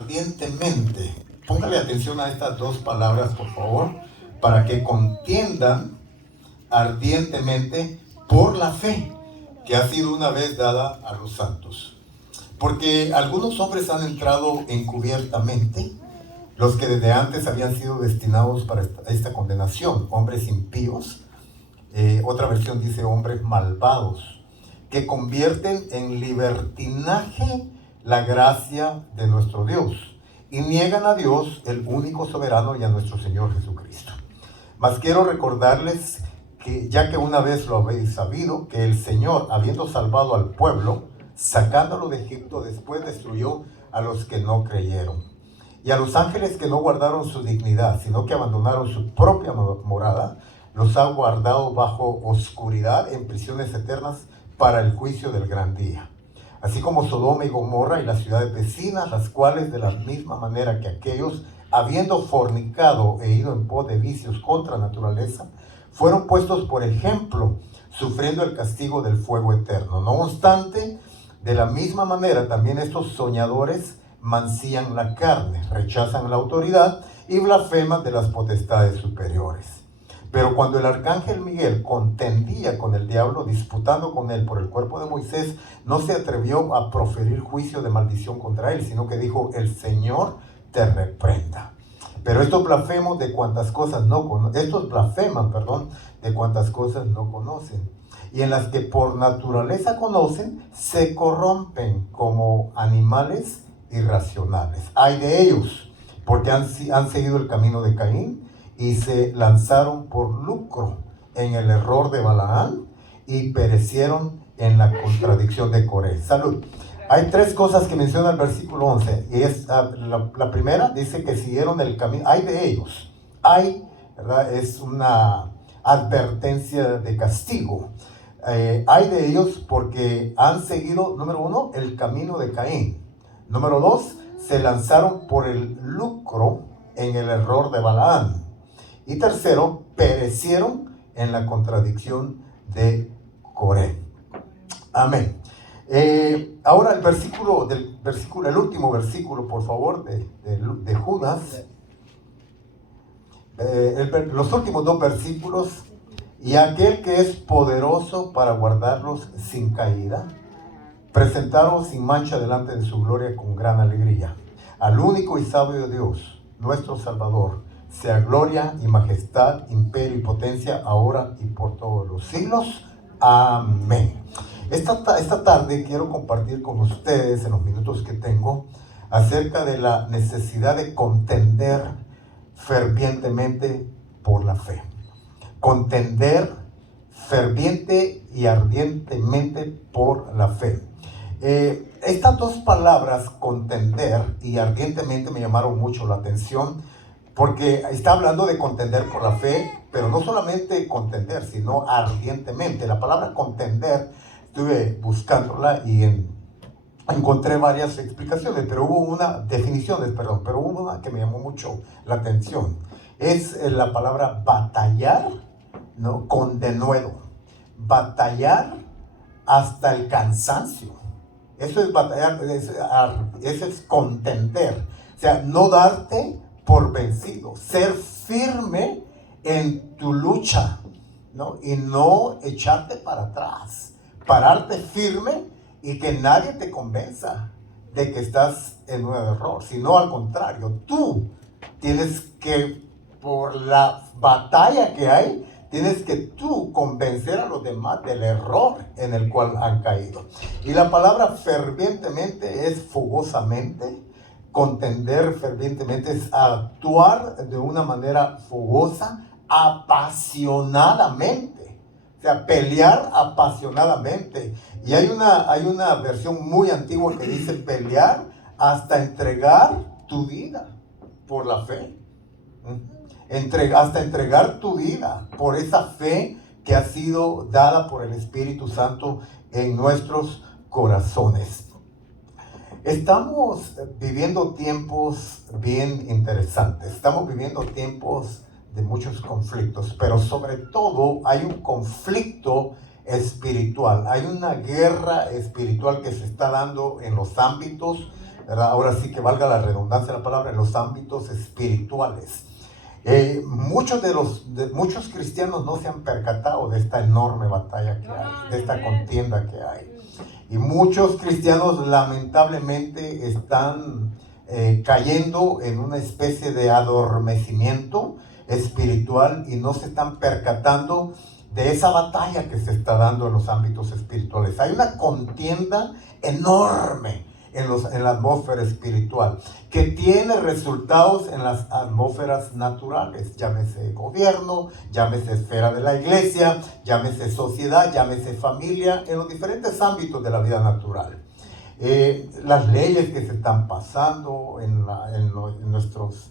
ardientemente. Póngale atención a estas dos palabras, por favor, para que contiendan ardientemente por la fe que ha sido una vez dada a los santos. Porque algunos hombres han entrado encubiertamente, los que desde antes habían sido destinados para esta condenación, hombres impíos. Otra versión dice hombres malvados, que convierten en libertinaje la gracia de nuestro Dios y niegan a Dios, el único soberano, y a nuestro Señor Jesucristo. Mas quiero recordarles que, ya que una vez lo habéis sabido, que el Señor, habiendo salvado al pueblo, sacándolo de Egipto, después destruyó a los que no creyeron. Y a los ángeles que no guardaron su dignidad, sino que abandonaron su propia morada, los ha guardado bajo oscuridad en prisiones eternas para el juicio del gran día. Así como Sodoma y Gomorra y las ciudades vecinas, las cuales de la misma manera que aquellos, habiendo fornicado e ido en pos de vicios contra naturaleza, fueron puestos por ejemplo, sufriendo el castigo del fuego eterno. No obstante, de la misma manera también estos soñadores mancillan la carne, rechazan la autoridad y blasfeman de las potestades superiores. Pero cuando el arcángel Miguel contendía con el diablo, disputando con él por el cuerpo de Moisés, no se atrevió a proferir juicio de maldición contra él, sino que dijo: el Señor te reprenda. Pero estos blasfeman, de cuantas cosas no conocen, y en las que por naturaleza conocen, se corrompen como animales irracionales. Ay de ellos, porque han seguido el camino de Caín y se lanzaron por lucro en el error de Balaam y perecieron en la contradicción de Coré. Salud. Hay tres cosas que menciona el versículo 11. Y es, la primera dice que siguieron el camino. Ay de ellos. Ay, ¿verdad? Es una advertencia de castigo. Hay de ellos porque han seguido, número uno, el camino de Caín. Número dos, se lanzaron por el lucro en el error de Balaam. Y tercero, perecieron en la contradicción de Coré. Amén. Ahora el último versículo, por favor, de Judas. Los últimos dos versículos. Y aquel que es poderoso para guardarlos sin caída, presentaros sin mancha delante de su gloria con gran alegría. Al único y sabio Dios, nuestro Salvador, sea gloria y majestad, imperio y potencia, ahora y por todos los siglos. Amén. Esta tarde quiero compartir con ustedes, en los minutos que tengo, acerca de la necesidad de contender fervientemente por la fe. Contender ferviente y ardientemente por la fe. Estas dos palabras, contender y ardientemente, me llamaron mucho la atención, porque está hablando de contender por la fe, pero no solamente contender, sino ardientemente. La palabra contender, estuve buscándola y encontré varias explicaciones, pero hubo una que me llamó mucho la atención. Es la palabra batallar, ¿no? Con denuedo. Batallar hasta el cansancio. Eso es batallar, eso es contender. O sea, no darte por vencido, ser firme en tu lucha, ¿no? Y no echarte para atrás, pararte firme y que nadie te convenza de que estás en un error, sino al contrario, tú tienes que, por la batalla que hay, tienes que tú convencer a los demás del error en el cual han caído. Y la palabra fervientemente es fogosamente. Contender fervientemente es actuar de una manera fogosa, apasionadamente. O sea, pelear apasionadamente. Y hay una versión muy antigua que dice pelear hasta entregar tu vida por la fe. Hasta entregar tu vida por esa fe que ha sido dada por el Espíritu Santo en nuestros corazones. Estamos viviendo tiempos bien interesantes. Estamos viviendo tiempos de muchos conflictos, pero sobre todo hay un conflicto espiritual. Hay una guerra espiritual que se está dando en los ámbitos ¿verdad? Ahora sí que valga la redundancia de la palabra, en los ámbitos espirituales. Muchos cristianos no se han percatado de esta enorme batalla que hay, de esta contienda que hay. Y muchos cristianos lamentablemente están cayendo en una especie de adormecimiento espiritual y no se están percatando de esa batalla que se está dando en los ámbitos espirituales. Hay una contienda enorme en la atmósfera espiritual que tiene resultados en las atmósferas naturales, llámese gobierno, llámese esfera de la iglesia, llámese sociedad, llámese familia, en los diferentes ámbitos de la vida natural. Las leyes que se están pasando en nuestros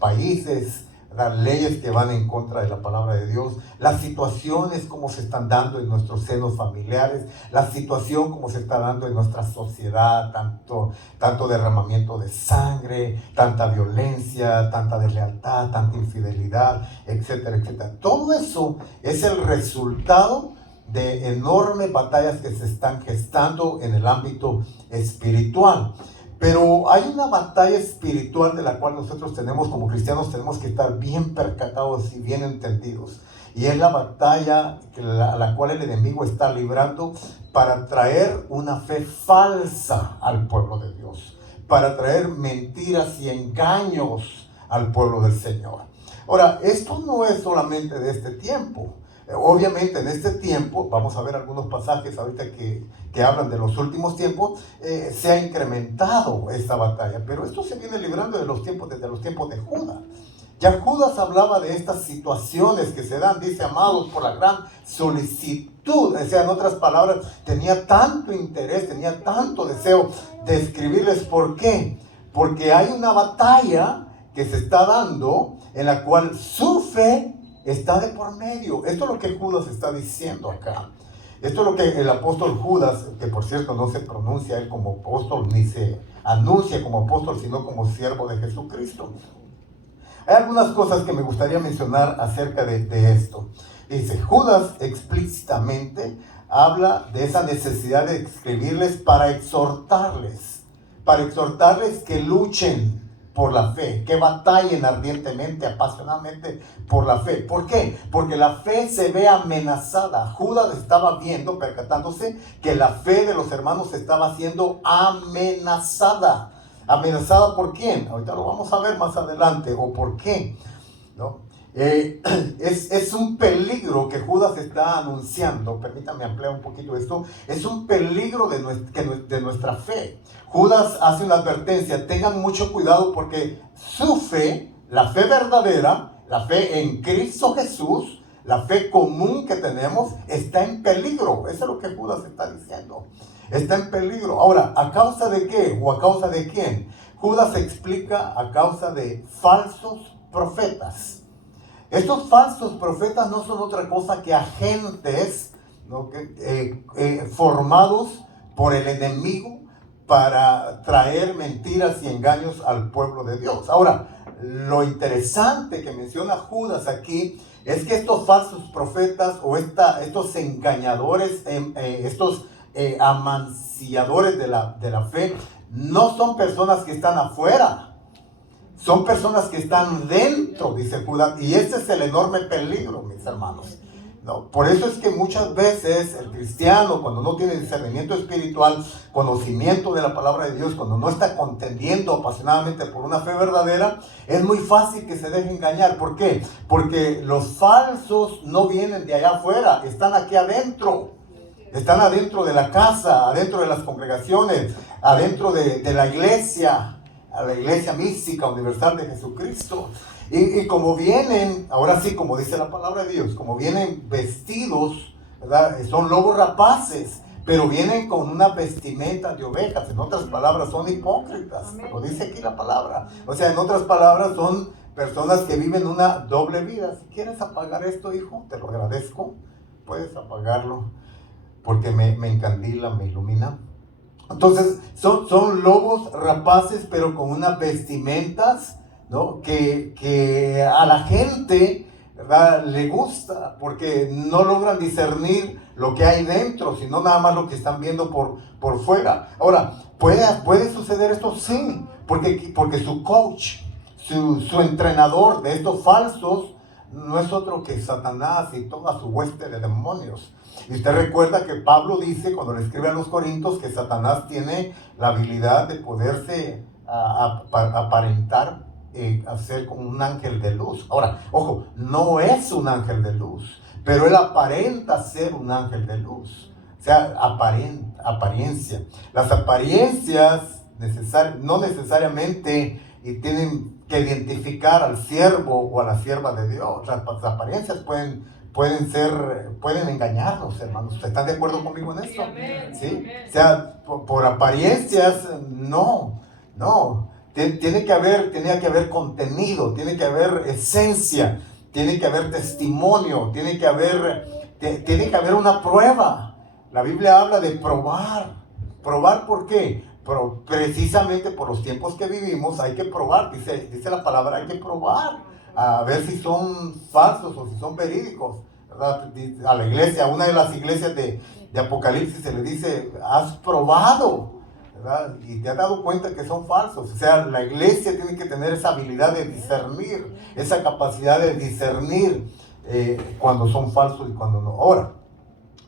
países, las leyes que van en contra de la palabra de Dios, las situaciones como se están dando en nuestros senos familiares, la situación como se está dando en nuestra sociedad, tanto derramamiento de sangre, tanta violencia, tanta deslealtad, tanta infidelidad, etcétera, etcétera. Todo eso es el resultado de enormes batallas que se están gestando en el ámbito espiritual. Pero hay una batalla espiritual de la cual nosotros como cristianos tenemos que estar bien percatados y bien entendidos. Y es la batalla a la cual el enemigo está librando para traer una fe falsa al pueblo de Dios, para traer mentiras y engaños al pueblo del Señor. Ahora, esto no es solamente de este tiempo. Obviamente en este tiempo, vamos a ver algunos pasajes ahorita que hablan de los últimos tiempos, se ha incrementado esta batalla, pero esto se viene librando desde los tiempos de Judas. Ya Judas hablaba de estas situaciones que se dan, dice, amados, por la gran solicitud, o sea, en otras palabras, tenía tanto interés, tenía tanto deseo de escribirles. ¿Por qué? Porque hay una batalla que se está dando en la cual su fe está de por medio. Esto es lo que Judas está diciendo acá. Esto es lo que el apóstol Judas, que por cierto no se pronuncia él como apóstol, ni se anuncia como apóstol, sino como siervo de Jesucristo. Hay algunas cosas que me gustaría mencionar acerca de esto. Dice, Judas explícitamente habla de esa necesidad de escribirles para exhortarles que luchen por la fe, que batallen ardientemente, apasionadamente por la fe. ¿Por qué? Porque la fe se ve amenazada. Judas estaba percatándose que la fe de los hermanos estaba siendo amenazada. ¿Amenazada por quién? Ahorita lo vamos a ver más adelante. ¿O por qué? ¿No? Es un peligro que Judas está anunciando. Permítame ampliar un poquito esto. Es un peligro de nuestra fe. Judas hace una advertencia: tengan mucho cuidado porque su fe, la fe verdadera, la fe en Cristo Jesús, la fe común que tenemos, está en peligro. Eso es lo que Judas está diciendo. Está en peligro. Ahora, ¿a causa de qué? ¿O a causa de quién? Judas explica: a causa de falsos profetas. Estos falsos profetas no son otra cosa que agentes, ¿no? Formados por el enemigo para traer mentiras y engaños al pueblo de Dios. Ahora, lo interesante que menciona Judas aquí es que estos falsos profetas o estos engañadores, estos amanciadores de la fe, no son personas que están afuera. Son personas que están dentro, dice Judas, y este es el enorme peligro, mis hermanos. ¿No? Por eso es que muchas veces el cristiano, cuando no tiene discernimiento espiritual, conocimiento de la palabra de Dios, cuando no está contendiendo apasionadamente por una fe verdadera, es muy fácil que se deje engañar. ¿Por qué? Porque los falsos no vienen de allá afuera, están aquí adentro. Están adentro de la casa, adentro de las congregaciones, adentro de la iglesia, a la iglesia mística universal de Jesucristo. Y como vienen, ahora sí, como dice la palabra de Dios, como vienen vestidos, ¿verdad? Son lobos rapaces, pero vienen con una vestimenta de ovejas. En otras palabras, son hipócritas. Lo dice aquí la palabra. O sea, en otras palabras, son personas que viven una doble vida. Si quieres apagar esto, hijo, te lo agradezco. Puedes apagarlo, porque me encandila, me ilumina. Entonces, son lobos rapaces, pero con unas vestimentas, ¿no? que a la gente ¿verdad? Le gusta, porque no logran discernir lo que hay dentro, sino nada más lo que están viendo por fuera. Ahora, ¿puede suceder esto? Sí, porque su coach, su entrenador de estos falsos, no es otro que Satanás y toda su hueste de demonios. Y usted recuerda que Pablo dice, cuando le escribe a los Corintios, que Satanás tiene la habilidad de poderse aparentar, hacer como un ángel de luz. Ahora, ojo, no es un ángel de luz, pero él aparenta ser un ángel de luz. O sea, apariencia. Las apariencias no necesariamente tienen que identificar al siervo o a la sierva de Dios. Las apariencias pueden engañarnos, hermanos. ¿Están de acuerdo conmigo en esto? ¿Sí? O sea, por apariencias, no. Tiene que haber contenido, tiene que haber esencia, tiene que haber testimonio, tiene que haber una prueba. La Biblia habla de probar. ¿Probar por qué? Precisamente por los tiempos que vivimos hay que probar, dice la palabra, hay que probar, a ver si son falsos o si son verídicos, ¿verdad? A la iglesia, a una de las iglesias de Apocalipsis se le dice, has probado, ¿verdad? Y te has dado cuenta que son falsos. O sea, la iglesia tiene que tener esa habilidad de discernir, esa capacidad de discernir cuando son falsos y cuando no. Ahora,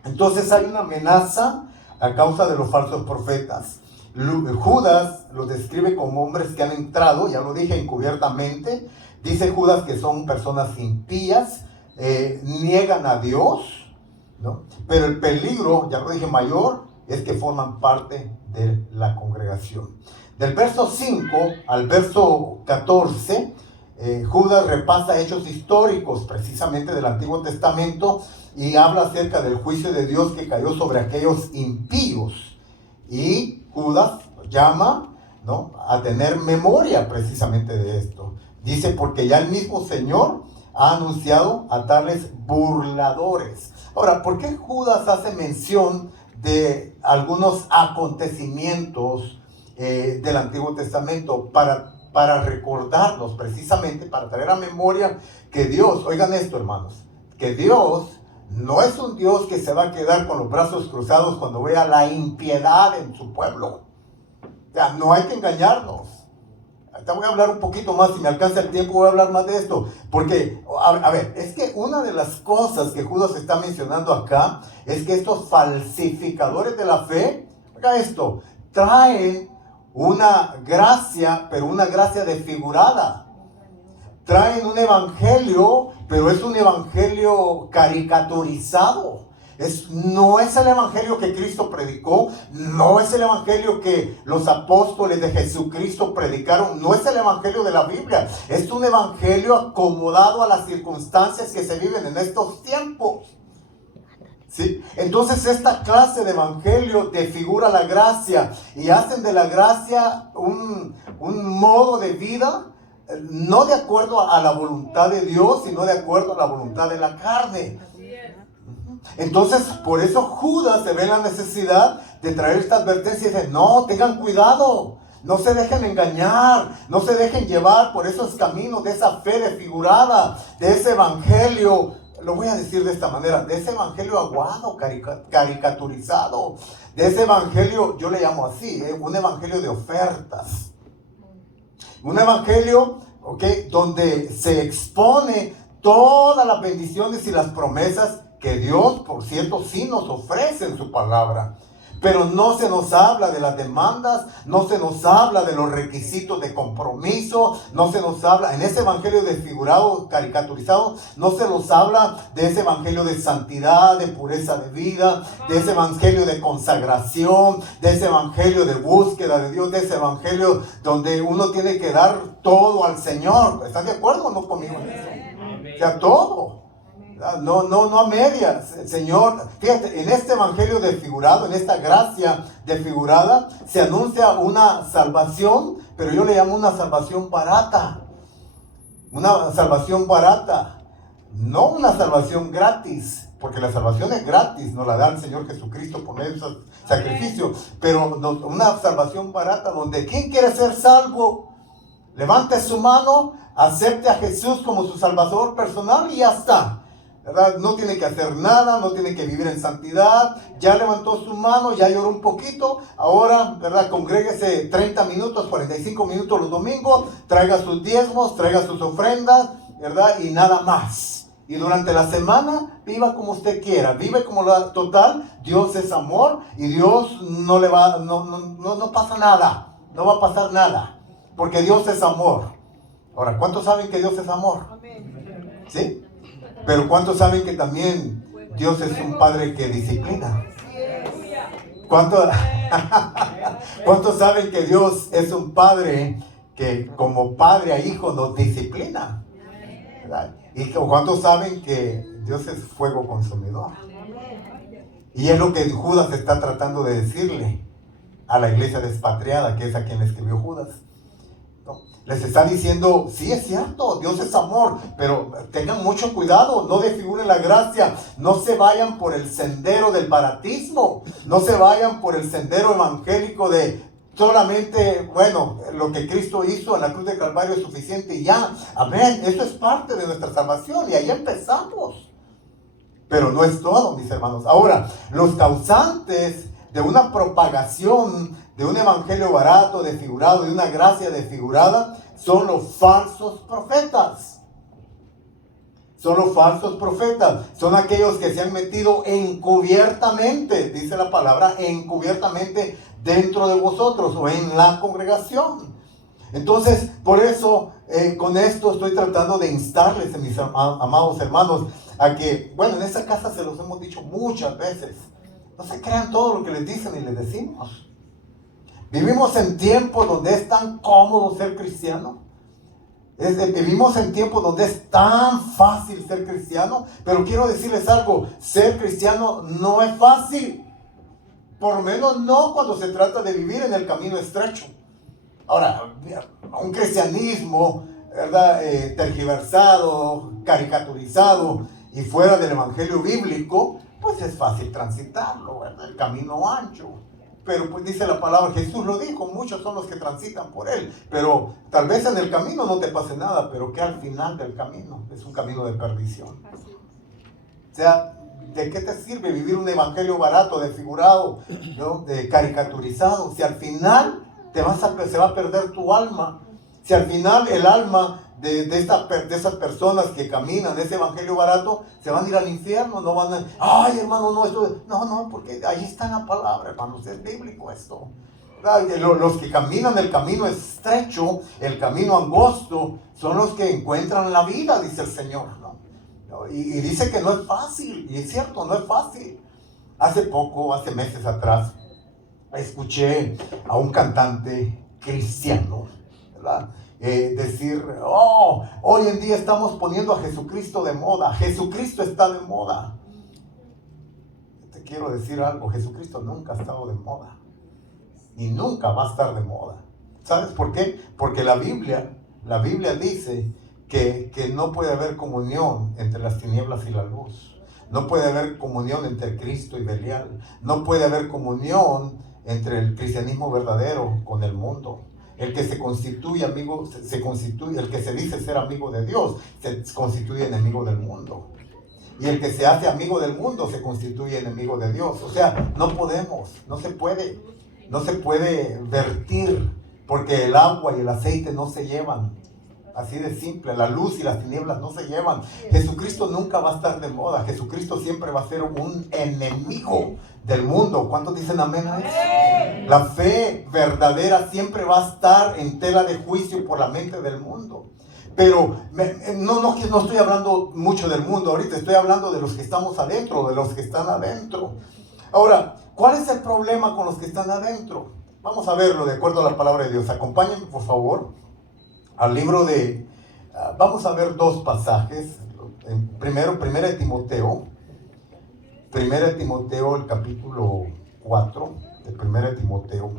entonces hay una amenaza a causa de los falsos profetas. Judas los describe como hombres que han entrado, ya lo dije, encubiertamente. Dice Judas que son personas impías, niegan a Dios, ¿no? Pero el peligro, ya lo dije, mayor, es que forman parte de la congregación. Del verso 5 al verso 14, Judas repasa hechos históricos precisamente del Antiguo Testamento y habla acerca del juicio de Dios que cayó sobre aquellos impíos. Y Judas llama, ¿no?, a tener memoria precisamente de esto. Dice, porque ya el mismo Señor ha anunciado a tales burladores. Ahora, ¿por qué Judas hace mención de algunos acontecimientos del Antiguo Testamento? Para recordarlos, precisamente para traer a memoria que Dios, oigan esto, hermanos, que Dios no es un Dios que se va a quedar con los brazos cruzados cuando vea la impiedad en su pueblo. O sea, no hay que engañarnos. Ahorita voy a hablar un poquito más, si me alcanza el tiempo voy a hablar más de esto. Porque, a ver, es que una de las cosas que Judas está mencionando acá es que estos falsificadores de la fe, oiga esto, traen una gracia, pero una gracia desfigurada. Traen un evangelio, pero es un evangelio caricaturizado. No es el evangelio que Cristo predicó, no es el evangelio que los apóstoles de Jesucristo predicaron, no es el evangelio de la Biblia, es un evangelio acomodado a las circunstancias que se viven en estos tiempos. ¿Sí? Entonces esta clase de evangelio desfigura la gracia y hacen de la gracia un modo de vida, no de acuerdo a la voluntad de Dios, sino de acuerdo a la voluntad de la carne. Entonces, por eso Judas se ve en la necesidad de traer esta advertencia y dice, no, tengan cuidado, no se dejen engañar, no se dejen llevar por esos caminos de esa fe desfigurada, de ese evangelio, lo voy a decir de esta manera, de ese evangelio aguado, caricaturizado, de ese evangelio, yo le llamo así, un evangelio de ofertas. Un evangelio, donde se expone todas las bendiciones y las promesas que Dios, por cierto, sí nos ofrece en su palabra. Pero no se nos habla de las demandas, no se nos habla de los requisitos de compromiso, no se nos habla, en ese evangelio desfigurado, caricaturizado, no se nos habla de ese evangelio de santidad, de pureza de vida, de ese evangelio de consagración, de ese evangelio de búsqueda de Dios, de ese evangelio donde uno tiene que dar todo al Señor. ¿Están de acuerdo o no conmigo en eso? O sea, todo. No a medias, Señor. Fíjate, en este evangelio desfigurado, en esta gracia desfigurada, se anuncia una salvación, pero yo le llamo una salvación barata. Una salvación barata, no una salvación gratis, porque la salvación es gratis, nos la da el Señor Jesucristo por medio de su sacrificio, pero una salvación barata donde ¿quién quiere ser salvo? Levante su mano. acepte a Jesús como su Salvador personal y ya está, ¿verdad? No tiene que hacer nada, no tiene que vivir en santidad, ya levantó su mano, ya lloró un poquito, ahora, ¿verdad? Congréguese 30 minutos, 45 minutos los domingos, traiga sus diezmos, traiga sus ofrendas, ¿verdad? Y nada más. Y durante la semana, viva como usted quiera, vive como la total, Dios es amor y Dios no le va, no pasa nada, no va a pasar nada, porque Dios es amor. Ahora, ¿cuántos saben que Dios es amor? ¿Sí? Pero ¿cuántos saben que también Dios es un Padre que disciplina? ¿Cuántos saben que Dios es un Padre que como Padre a Hijo nos disciplina? ¿Verdad? ¿Y cuántos saben que Dios es fuego consumidor? Y es lo que Judas está tratando de decirle a la iglesia despatriada, que es a quien le escribió Judas. Les está diciendo, sí es cierto, Dios es amor, pero tengan mucho cuidado, no desfiguren la gracia, no se vayan por el sendero del baratismo, no se vayan por el sendero evangélico de solamente, bueno, lo que Cristo hizo en la cruz de Calvario es suficiente y ya, amén, eso es parte de nuestra salvación y ahí empezamos. Pero no es todo, mis hermanos. Ahora, los causantes de una propagación de un evangelio barato, desfigurado, de una gracia desfigurada, son los falsos profetas. Son los falsos profetas. Son aquellos que se han metido encubiertamente, dice la palabra, encubiertamente dentro de vosotros o en la congregación. Entonces, por eso, con esto estoy tratando de instarles, mis amados hermanos, a que, bueno, en esta casa se los hemos dicho muchas veces. No se crean todo lo que les dicen y les decimos. Vivimos en tiempos donde es tan cómodo ser cristiano. Vivimos en tiempos donde es tan fácil ser cristiano. Pero quiero decirles algo, ser cristiano no es fácil. Por lo menos no cuando se trata de vivir en el camino estrecho. Ahora, un cristianismo, ¿verdad? Tergiversado, caricaturizado y fuera del evangelio bíblico, pues es fácil transitarlo, ¿verdad? El camino ancho. Pero pues dice la palabra, Jesús lo dijo, muchos son los que transitan por él. Pero tal vez en el camino no te pase nada, pero que al final del camino es un camino de perdición. O sea, ¿de qué te sirve vivir un evangelio barato, desfigurado, ¿no? Caricaturizado? Si al final se va a perder tu alma. Si al final el alma de esas personas que caminan ese evangelio barato se van a ir al infierno, no van a, ay hermano, no, porque ahí está en la palabra, hermanos, es bíblico esto. Los que caminan el camino estrecho, el camino angosto, son los que encuentran la vida, dice el Señor, ¿no? Y dice que no es fácil, y es cierto, no es fácil. Hace meses atrás, escuché a un cantante cristiano, ¿verdad? Decir, hoy en día estamos poniendo a Jesucristo de moda. Jesucristo está de moda. Te quiero decir algo, Jesucristo nunca ha estado de moda. Y nunca va a estar de moda. ¿Sabes por qué? Porque la Biblia dice que no puede haber comunión entre las tinieblas y la luz. No puede haber comunión entre Cristo y Belial. No puede haber comunión entre el cristianismo verdadero con el mundo. El que se constituye amigo, el que se dice ser amigo de Dios, se constituye enemigo del mundo. Y el que se hace amigo del mundo se constituye enemigo de Dios. O sea, no se puede vertir, porque el agua y el aceite no se llevan. Así de simple, la luz y las tinieblas no se llevan. Jesucristo nunca va a estar de moda. Jesucristo siempre va a ser un enemigo del mundo. ¿Cuántos dicen amén a eso? La fe verdadera siempre va a estar en tela de juicio por la mente del mundo. Pero no estoy hablando mucho del mundo ahorita, estoy hablando de los que estamos adentro, de los que están adentro. Ahora, ¿cuál es el problema con los que están adentro? Vamos a verlo de acuerdo a la palabra de Dios. Acompáñenme, por favor, al libro de... vamos a ver dos pasajes. Primero, Primera de Timoteo, el capítulo 4 de Primera de Timoteo.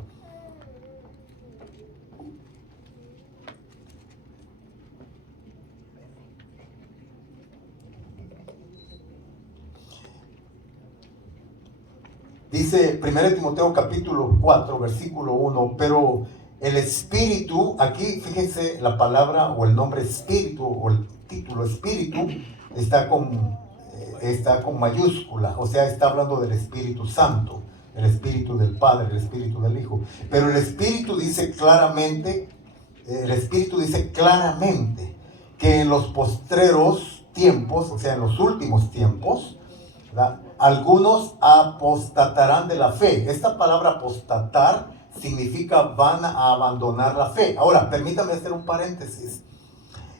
Dice 1 Timoteo capítulo 4, versículo 1, pero el espíritu, aquí fíjense la palabra o el nombre espíritu o el título espíritu está con mayúscula, o sea, está hablando del Espíritu Santo, el Espíritu del Padre, el Espíritu del Hijo. Pero el Espíritu dice claramente que en los postreros tiempos, o sea, en los últimos tiempos, ¿verdad?, algunos apostatarán de la fe. Esta palabra apostatar significa van a abandonar la fe. Ahora, permítame hacer un paréntesis.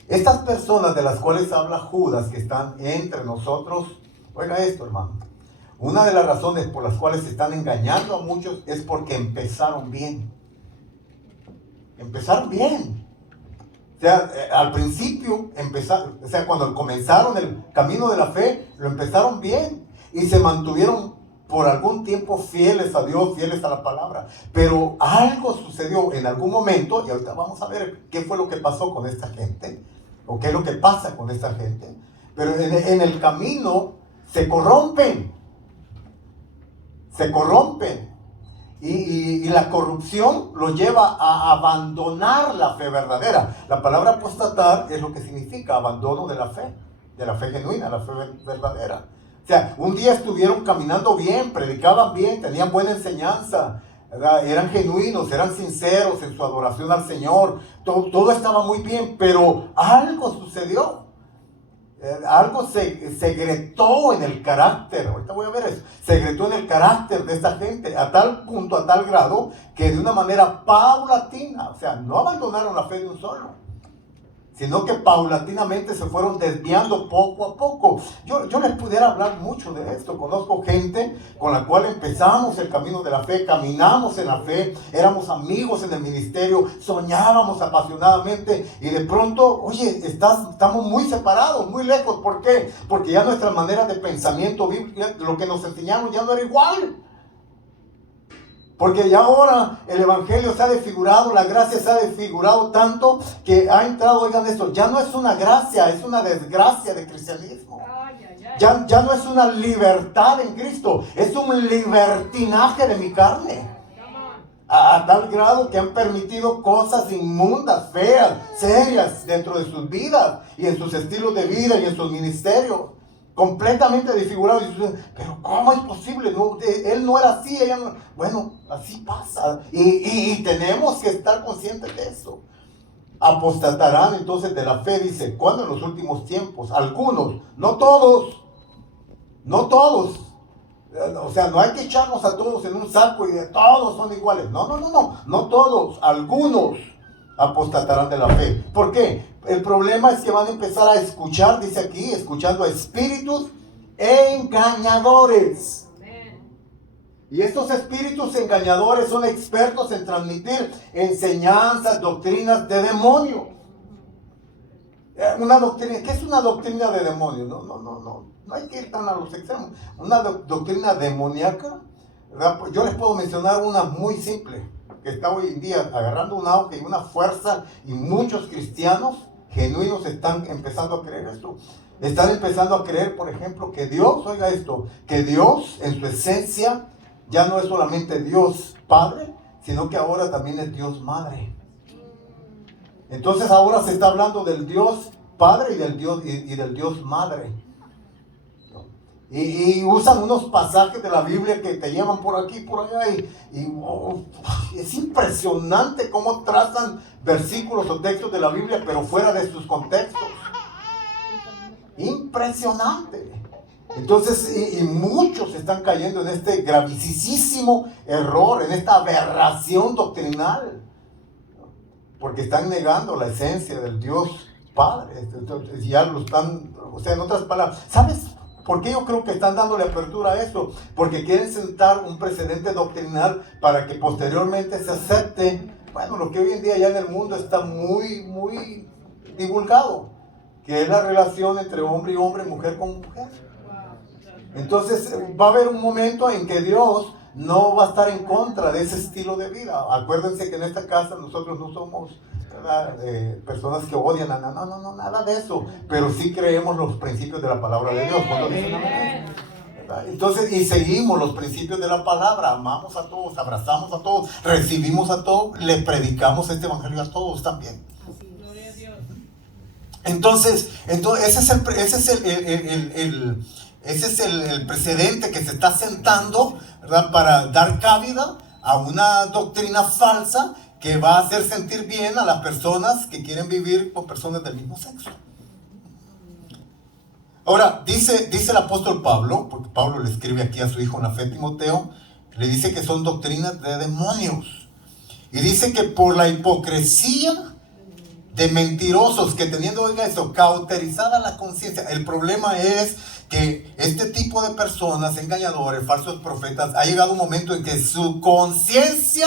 Estas personas de las cuales habla Judas, que están entre nosotros, oiga esto, hermano. Una de las razones por las cuales se están engañando a muchos es porque empezaron bien. Empezaron bien. O sea, al principio, cuando comenzaron el camino de la fe, lo empezaron bien. Y se mantuvieron por algún tiempo fieles a Dios, fieles a la palabra. Pero algo sucedió en algún momento, y ahorita vamos a ver qué fue lo que pasó con esta gente, o qué es lo que pasa con esta gente. Pero en el camino se corrompen. Y la corrupción los lleva a abandonar la fe verdadera. La palabra apostatar es lo que significa abandono de la fe genuina, la fe verdadera. O sea, un día estuvieron caminando bien, predicaban bien, tenían buena enseñanza, ¿verdad? Eran genuinos, eran sinceros en su adoración al Señor, todo estaba muy bien, pero algo sucedió. Algo se segretó en el carácter, ahorita voy a ver eso, segretó en el carácter de esta gente a tal punto, a tal grado, que de una manera paulatina, o sea, no abandonaron la fe de un solo, sino que paulatinamente se fueron desviando poco a poco. Yo les pudiera hablar mucho de esto. Conozco gente con la cual empezamos el camino de la fe, caminamos en la fe, éramos amigos en el ministerio, soñábamos apasionadamente y de pronto, oye, estamos muy separados, muy lejos. ¿Por qué? Porque ya nuestra manera de pensamiento bíblico, lo que nos enseñaron ya no era igual. Porque ya ahora el evangelio se ha desfigurado, la gracia se ha desfigurado tanto que ha entrado, oigan esto, ya no es una gracia, es una desgracia de cristianismo. Ya no es una libertad en Cristo, es un libertinaje de mi carne. A tal grado que han permitido cosas inmundas, feas, serias dentro de sus vidas y en sus estilos de vida y en sus ministerios. Completamente desfigurado. Pero ¿cómo es posible? No, él no era así, ella no. Bueno, así pasa. Y tenemos que estar conscientes de eso. Apostatarán entonces de la fe, dice, ¿cuándo? En los últimos tiempos. Algunos, no todos. O sea, no hay que echarnos a todos en un saco y de todos son iguales. No todos, algunos apostatarán de la fe. ¿Por qué? El problema es que van a empezar a escuchar, dice aquí, escuchando a espíritus engañadores. Y estos espíritus engañadores son expertos en transmitir enseñanzas, doctrinas de demonio. Una doctrina, ¿qué es una doctrina de demonio? No hay que ir tan a los extremos. Una doctrina demoníaca, ¿verdad? Yo les puedo mencionar una muy simple, que está hoy en día agarrando un auge y una fuerza, y muchos cristianos genuinos están empezando a creer esto. Están empezando a creer, por ejemplo, que Dios, oiga esto, que Dios en su esencia ya no es solamente Dios Padre, sino que ahora también es Dios Madre. Entonces ahora se está hablando del Dios Padre y del Dios Madre. Y usan unos pasajes de la Biblia que te llevan por aquí, por allá, es impresionante cómo trazan versículos o textos de la Biblia, pero fuera de sus contextos. Impresionante. Entonces, y muchos están cayendo en este gravísimo error, en esta aberración doctrinal, porque están negando la esencia del Dios Padre. Entonces, ya lo están, o sea, en otras palabras, ¿sabes por qué yo creo que están dándole apertura a esto? Porque quieren sentar un precedente doctrinal para que posteriormente se acepte, bueno, lo que hoy en día ya en el mundo está muy divulgado, que es la relación entre hombre y hombre, mujer con mujer. Entonces va a haber un momento en que Dios no va a estar en contra de ese estilo de vida. Acuérdense que en esta casa nosotros no somos personas que odian a nada de eso, pero sí creemos los principios de la palabra de Dios. ¿Cuándo dicen amén? Entonces, y seguimos los principios de la palabra, amamos a todos, abrazamos a todos, recibimos a todos, le predicamos este evangelio a todos también. Gloria a Dios. Entonces ese es el precedente que se está sentando, ¿verdad? Para dar cabida a una doctrina falsa que va a hacer sentir bien a las personas que quieren vivir con personas del mismo sexo. Ahora, dice el apóstol Pablo, porque Pablo le escribe aquí a su hijo en la fe, Timoteo, le dice que son doctrinas de demonios. Y dice que por la hipocresía de mentirosos que teniendo, oiga esto, cauterizada la conciencia. El problema es que este tipo de personas, engañadores, falsos profetas, ha llegado un momento en que su conciencia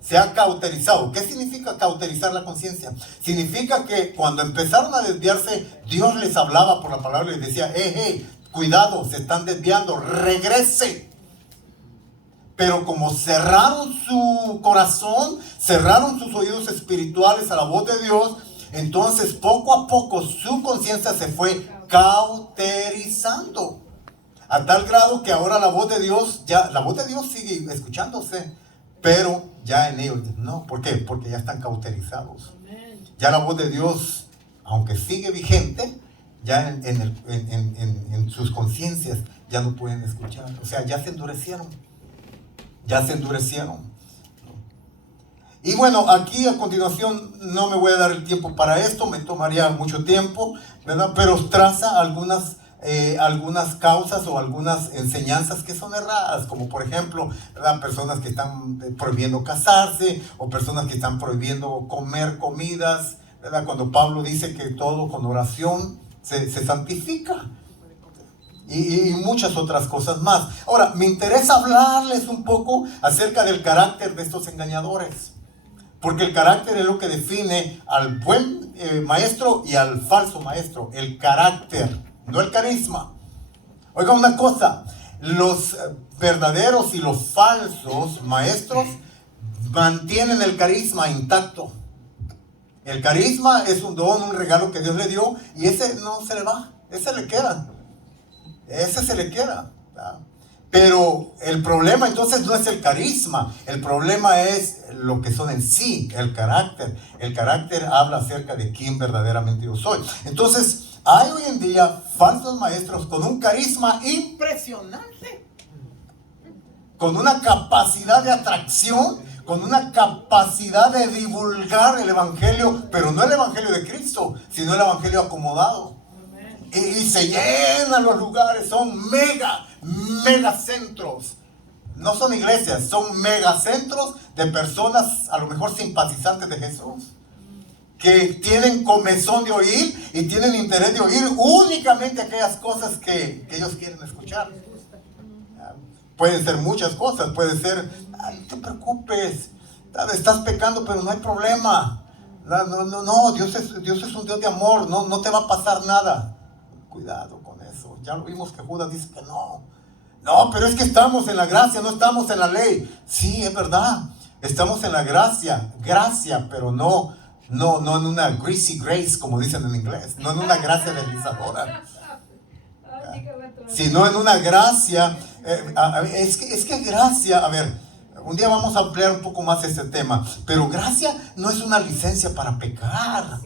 se ha cauterizado. ¿Qué significa cauterizar la conciencia? Significa que cuando empezaron a desviarse, Dios les hablaba por la palabra y les decía, cuidado, se están desviando, regrese. Pero como cerraron su corazón, cerraron sus oídos espirituales a la voz de Dios, entonces poco a poco su conciencia se fue cauterizando. A tal grado que ahora la voz de Dios sigue escuchándose, pero ya en ellos no. ¿Por qué? Porque ya están cauterizados. Ya la voz de Dios, aunque sigue vigente, ya en sus conciencias ya no pueden escuchar. O sea, ya se endurecieron. Y bueno, aquí a continuación no me voy a dar el tiempo para esto, me tomaría mucho tiempo, ¿verdad? Pero traza algunas causas o algunas enseñanzas que son erradas, como por ejemplo, ¿verdad? Personas que están prohibiendo casarse, o personas que están prohibiendo comer comidas, ¿verdad? Cuando Pablo dice que todo con oración se santifica. Y muchas otras cosas más. Ahora, me interesa hablarles un poco acerca del carácter de estos engañadores, porque el carácter es lo que define al buen maestro y al falso maestro. El carácter, no el carisma. Oiga una cosa, los verdaderos y los falsos maestros mantienen el carisma intacto. El carisma es un don, un regalo que Dios le dio, y ese no se le va, ese le queda. Ese se le queda. Pero el problema entonces no es el carisma, el problema es lo que son en sí, el carácter. El carácter habla acerca de quién verdaderamente yo soy. Entonces, hay hoy en día falsos maestros con un carisma impresionante, con una capacidad de atracción, con una capacidad de divulgar el evangelio, pero no el evangelio de Cristo, sino el evangelio acomodado. Y se llenan los lugares, son megacentros. No son iglesias, son megacentros de personas a lo mejor simpatizantes de Jesús, que tienen comezón de oír y tienen interés de oír únicamente aquellas cosas que ellos quieren escuchar. Pueden ser muchas cosas, puede ser, no te preocupes, estás pecando pero no hay problema. No, Dios es un Dios de amor, no te va a pasar nada. Cuidado con eso. Ya lo vimos que Judas dice que no, pero es que estamos en la gracia, no estamos en la ley. Sí, es verdad, estamos en la gracia, pero no en una greasy grace, como dicen en inglés, no en una gracia deslizadora, sino en una gracia. Es que gracia, a ver, un día vamos a ampliar un poco más este tema, pero gracia no es una licencia para pecar.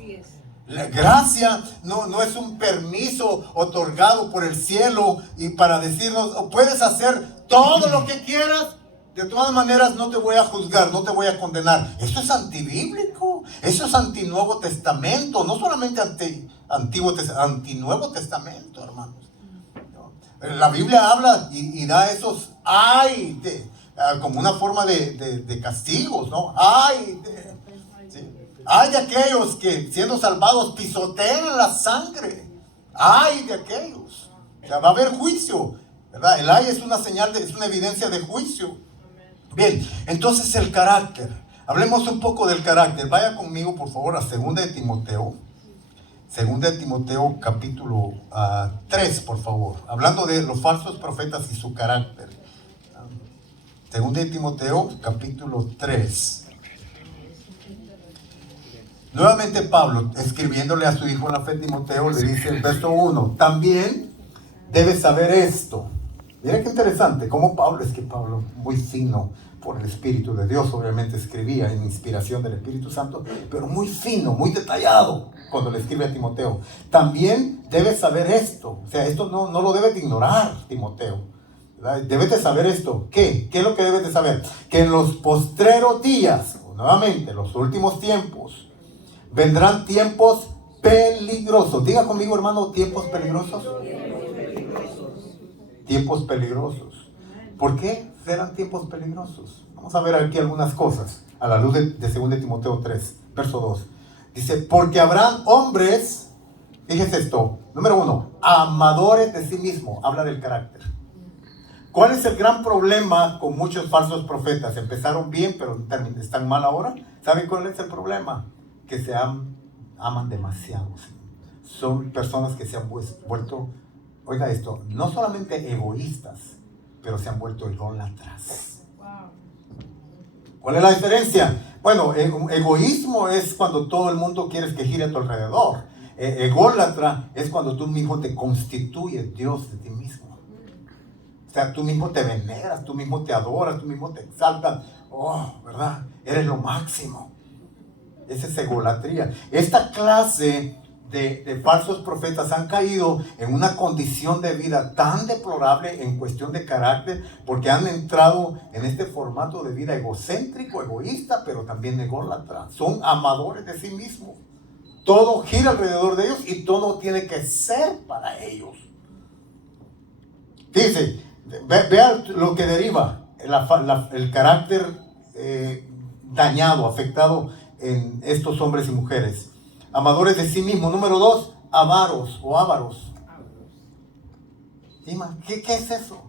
La gracia no es un permiso otorgado por el cielo y para decirnos, puedes hacer todo lo que quieras, de todas maneras no te voy a juzgar, no te voy a condenar. Eso es antibíblico, eso es antinuevo testamento, no solamente antinuevo testamento, hermanos. La Biblia habla y da esos como una forma de castigos, ¿no? Ay de aquellos que siendo salvados pisotean la sangre. Ay de aquellos. O sea, va a haber juicio, ¿verdad? El ay es una señal, es una evidencia de juicio. Bien, entonces el carácter. Hablemos un poco del carácter. Vaya conmigo, por favor, a 2 de Timoteo. 2 de Timoteo capítulo 3, por favor. Hablando de los falsos profetas y su carácter. 2 de Timoteo capítulo 3. Nuevamente Pablo, escribiéndole a su hijo en la fe, Timoteo, le dice el verso 1, también debes saber esto, Mira qué interesante, cómo Pablo, es que Pablo, muy fino por el Espíritu de Dios, obviamente escribía en inspiración del Espíritu Santo, pero muy fino, muy detallado cuando le escribe a Timoteo. También debes saber esto, o sea, esto no lo debes de ignorar, Timoteo. ¿Verdad? Debes de saber esto. ¿Qué? ¿Qué es lo que debes de saber? Que en los postreros días, nuevamente, los últimos tiempos, vendrán tiempos peligrosos. Diga conmigo, hermano, tiempos peligrosos. Tiempos peligrosos. ¿Por qué serán tiempos peligrosos? Vamos a ver aquí algunas cosas a la luz de 2 Timoteo 3, verso 2. Dice, porque habrán hombres, fíjese esto, número 1, amadores de sí mismos. Habla del carácter. ¿Cuál es el gran problema con muchos falsos profetas? Empezaron bien, pero están mal ahora. ¿Saben cuál es el problema? Que se aman demasiado. Son personas que se han vuelto, oiga esto, no solamente egoístas, pero se han vuelto ególatras. ¿Cuál es la diferencia? Bueno, egoísmo es cuando todo el mundo quieres que gire a tu alrededor. Ególatra es cuando tú mismo te constituyes Dios de ti mismo. O sea, tú mismo te veneras, tú mismo te adoras, tú mismo te exaltas. Oh, ¿verdad? Eres lo máximo. Esa es egolatría. Esta clase de falsos profetas han caído en una condición de vida tan deplorable en cuestión de carácter, porque han entrado en este formato de vida egocéntrico, egoísta, pero también ególatra. Son amadores de sí mismos. Todo gira alrededor de ellos y todo tiene que ser para ellos. Fíjense, vea lo que deriva el carácter dañado, afectado en estos hombres y mujeres. Amadores de sí mismos. Número 2, avaros o ávaros. ¿Qué es eso?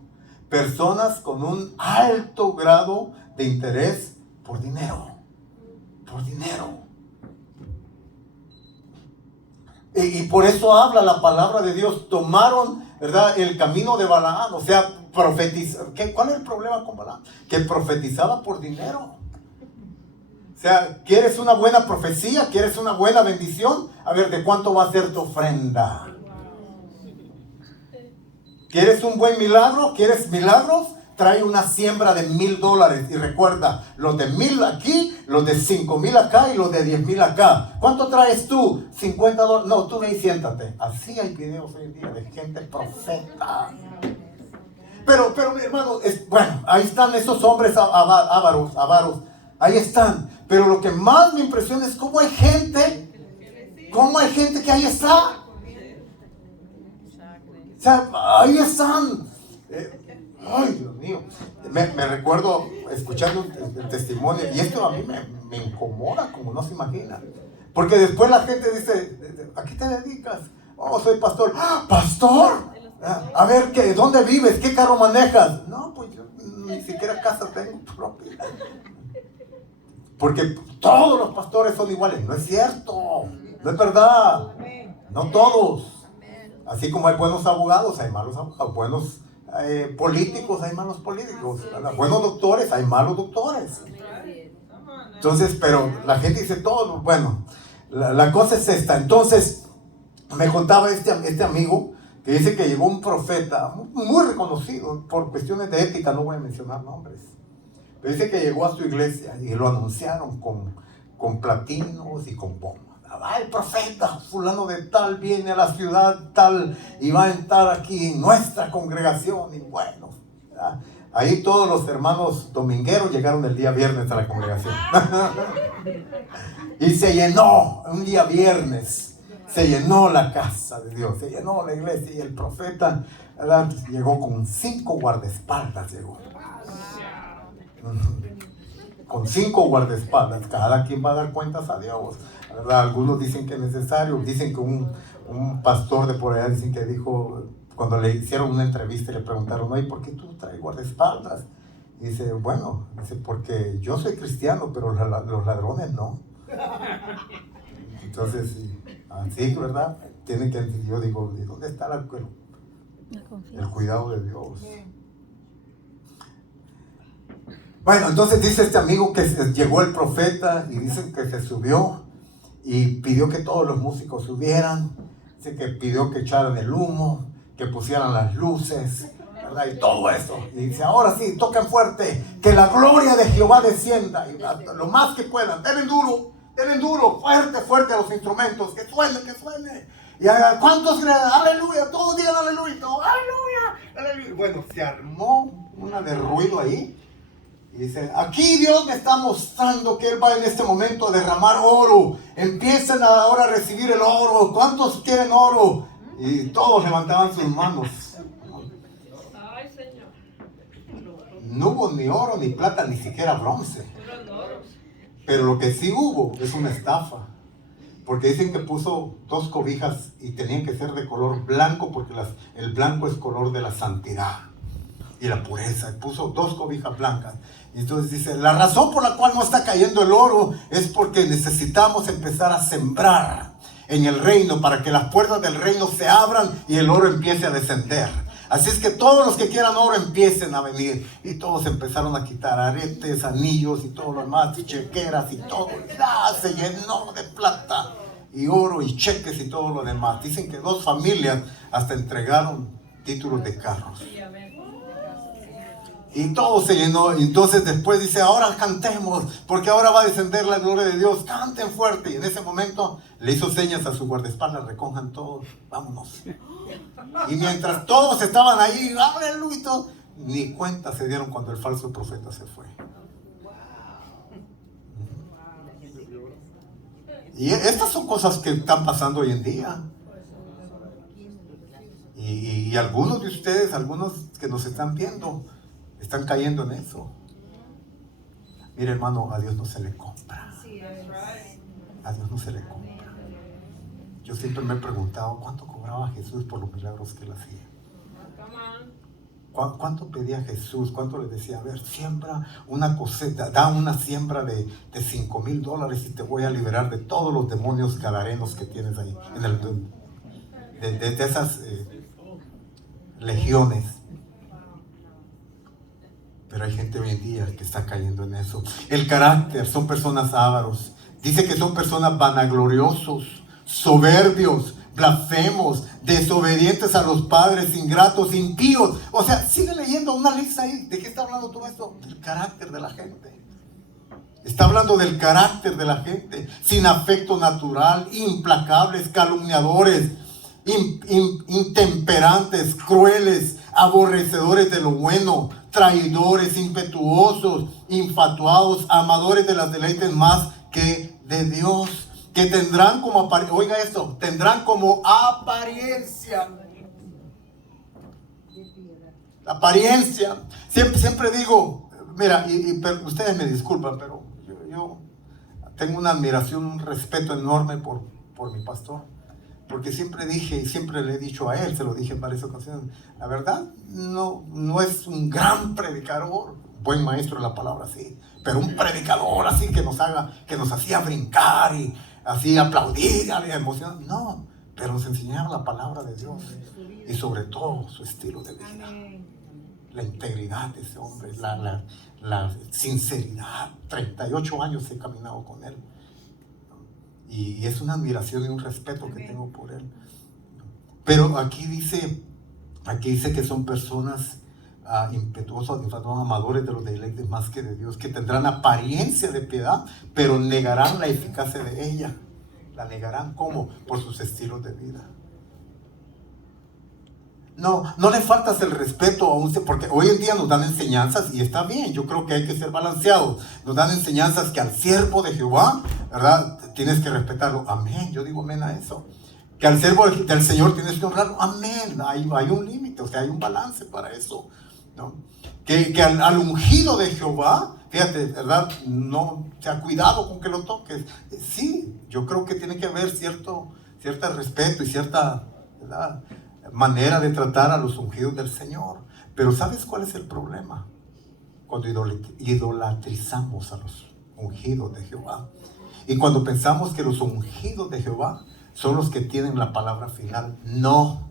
Personas con un alto grado de interés por dinero. Por dinero. Y por eso habla la palabra de Dios. Tomaron, ¿verdad?, el camino de Balaam. O sea, profetizar. ¿Cuál es el problema con Balaam? Que profetizaba por dinero. O sea, ¿quieres una buena profecía? ¿Quieres una buena bendición? A ver, ¿de cuánto va a ser tu ofrenda? ¿Quieres un buen milagro? ¿Quieres milagros? Trae una siembra de $1,000. Y recuerda, los de 1,000 aquí, los de 5,000 acá y los de 10,000 acá. ¿Cuánto traes tú? $50. No, tú ve y siéntate. Así hay videos hoy en día de gente profeta. Pero hermano, bueno, ahí están esos hombres avaros. Ahí están. Pero lo que más me impresiona es cómo hay gente que ahí está. O sea, ahí están. Ay, Dios mío. Me recuerdo escuchando el testimonio, y esto a mí me incomoda como no se imagina. Porque después la gente dice, ¿a qué te dedicas? Oh, soy pastor. ¡Ah, pastor! A ver, ¿dónde vives? ¿Qué carro manejas? No, pues yo ni siquiera casa tengo propia. Porque todos los pastores son iguales. No es cierto. No es verdad. No todos. Así como hay buenos abogados, hay malos abogados. Buenos políticos, hay malos políticos. Buenos doctores, hay malos doctores. Entonces, pero la gente dice todo. Bueno, la cosa es esta. Entonces, me contaba este amigo que dice que llegó un profeta muy reconocido por cuestiones de ética. No voy a mencionar nombres. Pero dice que llegó a su iglesia y lo anunciaron con platinos y con bombas. El profeta fulano de tal viene a la ciudad tal y va a entrar aquí en nuestra congregación. Y bueno, ¿verdad? Ahí todos los hermanos domingueros llegaron el día viernes a la congregación. Y se llenó un día viernes. Se llenó la casa de Dios, se llenó la iglesia. Y el profeta, ¿verdad?, llegó con 5 guardaespaldas. Llegó con 5 guardaespaldas. Cada quien va a dar cuentas a Dios, ¿verdad? Algunos dicen que es necesario. Dicen que un pastor de por allá dicen que dijo, cuando le hicieron una entrevista y le preguntaron, oye, ¿por qué tú traes guardaespaldas? Y dice, bueno, porque yo soy cristiano, pero los ladrones no. Entonces, así, ¿verdad? Tiene que, yo digo, ¿dónde está el cuidado de Dios? Bueno, entonces dice este amigo que llegó el profeta y dicen que se subió y pidió que todos los músicos subieran. Dice que pidió que echaran el humo, que pusieran las luces, ¿verdad? Y todo eso. Y dice, ahora sí, toquen fuerte, que la gloria de Jehová descienda. Y lo más que puedan, denle duro, fuerte a los instrumentos, que suene. Y ¿cuántos creen? Aleluya, todos digan aleluya, aleluya. Bueno, se armó una de ruido ahí. Y dice, aquí Dios me está mostrando que Él va en este momento a derramar oro. Empiecen ahora a recibir el oro. ¿Cuántos quieren oro? Y todos levantaban sus manos. Ay, Señor. No hubo ni oro, ni plata, ni siquiera bronce. Pero lo que sí hubo es una estafa. Porque dicen que puso 2 cobijas y tenían que ser de color blanco, porque el blanco es color de la santidad y la pureza. Y puso 2 cobijas blancas. Y entonces dice, la razón por la cual no está cayendo el oro es porque necesitamos empezar a sembrar en el reino para que las puertas del reino se abran y el oro empiece a descender. Así es que todos los que quieran oro empiecen a venir. Y todos empezaron a quitar aretes, anillos y todo lo demás, y chequeras y todo. Se llenó de plata y oro y cheques y todo lo demás. Dicen que 2 familias hasta entregaron títulos de carros. Y todo se llenó. Y entonces después dice, ahora cantemos, porque ahora va a descender la gloria de Dios. Canten fuerte. Y en ese momento le hizo señas a su guardaespaldas, recojan todos, vámonos. Y mientras todos estaban ahí, aleluya, ni cuenta se dieron cuando el falso profeta se fue. Y estas son cosas que están pasando hoy en día. Y algunos de ustedes, algunos que nos están viendo, están cayendo en eso. Mire, hermano, a Dios no se le compra. A Dios no se le compra. Yo siempre me he preguntado cuánto cobraba Jesús por los milagros que él hacía. ¿Cuánto pedía Jesús? ¿Cuánto le decía? A ver, siembra una cosecha, da una siembra de $5,000 y te voy a liberar de todos los demonios gadarenos que tienes ahí, de esas legiones. Pero hay gente hoy en día que está cayendo en eso. El carácter, son personas ávaros. Dice que son personas vanagloriosos, soberbios, blasfemos, desobedientes a los padres, ingratos, impíos. O sea, sigue leyendo una lista ahí. ¿De qué está hablando todo esto? Del carácter de la gente. Está hablando del carácter de la gente. Sin afecto natural, implacables, calumniadores, intemperantes, crueles, aborrecedores de lo bueno, traidores, impetuosos, infatuados, amadores de las deleites más que de Dios. Que tendrán como apariencia, oiga esto, tendrán como apariencia. Siempre digo, mira, pero ustedes me disculpan, pero yo tengo una admiración, un respeto enorme por mi pastor. Porque siempre dije y siempre le he dicho a él, se lo dije en varias ocasiones, la verdad no es un gran predicador, buen maestro de la palabra, sí, pero un predicador así que nos hacía brincar y así aplaudir, emocionar. No, pero nos enseñaba la palabra de Dios y sobre todo su estilo de vida, la integridad de ese hombre, la sinceridad. 38 años he caminado con él y es una admiración y un respeto que tengo por él. Pero aquí dice que son personas impetuosos, amadores de los deleites más que de Dios, que tendrán apariencia de piedad, pero negarán la eficacia de ella. La negarán, ¿cómo? Por sus estilos de vida. No le faltas el respeto porque hoy en día nos dan enseñanzas y está bien, yo creo que hay que ser balanceados. Nos dan enseñanzas que al siervo de Jehová, ¿verdad? Tienes que respetarlo. Amén, yo digo amén a eso. Que al siervo del Señor tienes que honrarlo. Amén, hay un límite, o sea, hay un balance para eso, ¿no? Que al ungido de Jehová, fíjate, ¿verdad? No, o sea, cuidado con que lo toques. Sí, yo creo que tiene que haber cierto respeto y cierta, ¿verdad?, manera de tratar a los ungidos del Señor. Pero ¿sabes cuál es el problema? Cuando idolatrizamos a los ungidos de Jehová. Y cuando pensamos que los ungidos de Jehová son los que tienen la palabra final. No,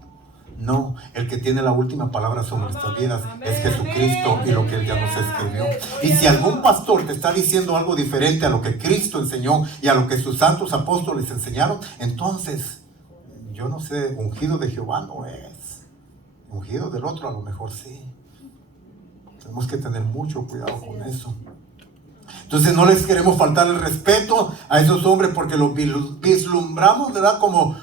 el que tiene la última palabra sobre nuestras vidas es Jesucristo y lo que Él ya nos escribió. Y si algún pastor te está diciendo algo diferente a lo que Cristo enseñó y a lo que sus santos apóstoles enseñaron, entonces, yo no sé, ungido de Jehová no es. ungido del otro a lo mejor sí. Tenemos que tener mucho cuidado con eso. Entonces no les queremos faltar el respeto a esos hombres porque los vislumbramos, ¿verdad? Como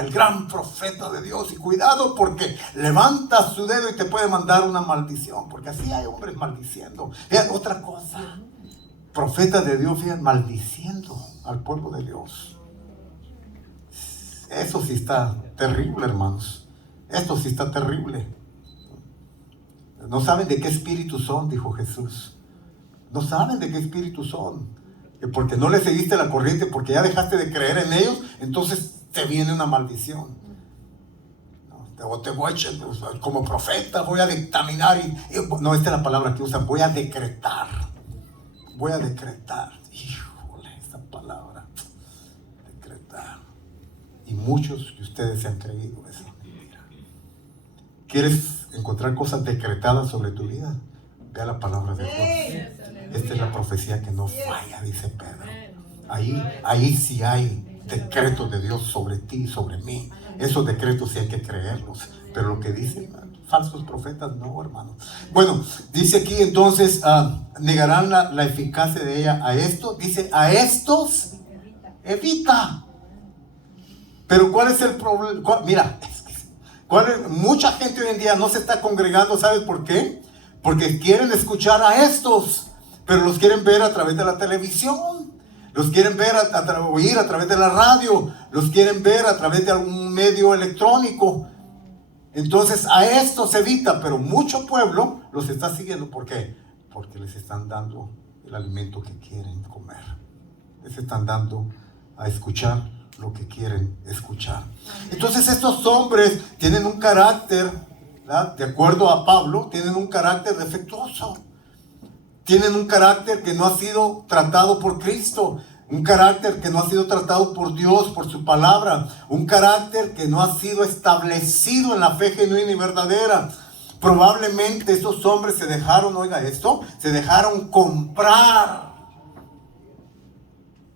el gran profeta de Dios. Y cuidado porque levanta su dedo y te puede mandar una maldición. Porque así hay hombres maldiciendo. Fíjate, otra cosa. Profetas de Dios, fíjate, maldiciendo al pueblo de Dios. Eso sí está terrible, hermanos. Esto sí está terrible. No saben de qué espíritu son, dijo Jesús. No saben de qué espíritu son. Porque no le seguiste la corriente, porque ya dejaste de creer en ellos, entonces te viene una maldición. O te voy a echar, como profeta, voy a dictaminar. No, esta es la palabra que usan, voy a decretar. Voy a decretar. Híjole, esta palabra. Decretar. Y muchos de ustedes se han creído esa mentira. ¿Quieres encontrar cosas decretadas sobre tu vida? Ve a la palabra de Dios. Esta es la profecía que no falla, dice Pedro. Ahí sí hay decretos de Dios sobre ti y sobre mí. Esos decretos sí hay que creerlos. Pero lo que dicen falsos profetas, no, hermano. Bueno, dice aquí entonces, negarán la eficacia de ella a esto. Dice, a estos evita. Pero ¿cuál es el problema? Mira, mucha gente hoy en día no se está congregando, ¿sabes por qué? Porque quieren escuchar a estos, pero los quieren ver a través de la televisión, los quieren ver oír a través de la radio, los quieren ver a través de algún medio electrónico. Entonces a esto se evita, pero mucho pueblo los está siguiendo. ¿Por qué? Porque les están dando el alimento que quieren comer. Les están dando a escuchar lo que quieren escuchar. Entonces estos hombres tienen un carácter, ¿verdad? De acuerdo a Pablo, tienen un carácter defectuoso. Tienen un carácter que no ha sido tratado por Cristo. Un carácter que no ha sido tratado por Dios, por su palabra. Un carácter que no ha sido establecido en la fe genuina y verdadera. Probablemente esos hombres se dejaron, oiga esto, se dejaron comprar.